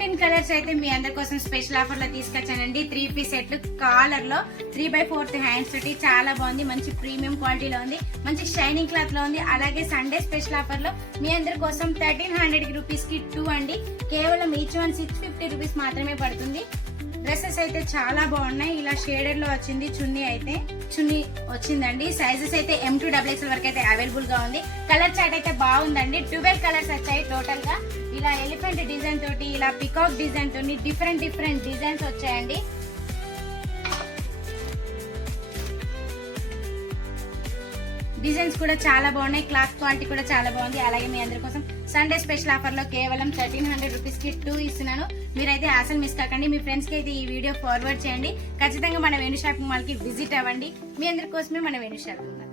14 colours అయితే మీ అందరి కోసం స్పెషల్ ఆఫర్ లో తీసుకొచ్చానండి. 3 పీస్ సెట్లు కాలర్ లో 3/4 హ్యాండ్స్ తోటి చాలా బాగుంది. మంచి ప్రీమియం క్వాలిటీలో ఉంది, మంచి షైనింగ్ క్లాత్ లో ఉంది. అలాగే సండే స్పెషల్ ఆఫర్ లో మీ అందరి కోసం 1300 రూపీస్ కి 2 అండి. కేవలం ఈచ్ వన్ 650 రూపీస్ మాత్రమే పడుతుంది. డ్రెస్సెస్ అయితే చాలా బాగున్నాయి. ఇలా షేడెడ్ లో వచ్చింది. చున్నీ వచ్చిందండి. సైజెస్ అయితే M to XXL వరకు అయితే అవైలబుల్ గా ఉంది. కలర్ చార్ట్ అయితే బాగుందండి. 12 కలర్స్ వచ్చాయి టోటల్ గా. ఇలా ఎలిఫెంట్ డిజైన్ తోటి, ఇలా పికాక్ డిజైన్ తోటి డిఫరెంట్ డిజైన్స్ వచ్చాయండి. డిజైన్స్ కూడా చాలా బాగున్నాయి. క్లాత్ క్వాలిటీ కూడా చాలా బాగుంది. అలాగే మీ అందరి కోసం సండే స్పెషల్ ఆఫర్ లో కేవలం 1300 రూపీస్ కి 2 ఇస్తున్నాను. మీరైతే అసలు మిస్ కాకండి. మీ ఫ్రెండ్స్ కి అయితే ఈ వీడియో ఫార్వర్డ్ చేయండి. ఖచ్చితంగా మన వేణు షాపింగ్ మాల్ కి విజిట్ అవ్వండి. మీ అందరి కోసమే మన వేణు షాపింగ్ మాల్.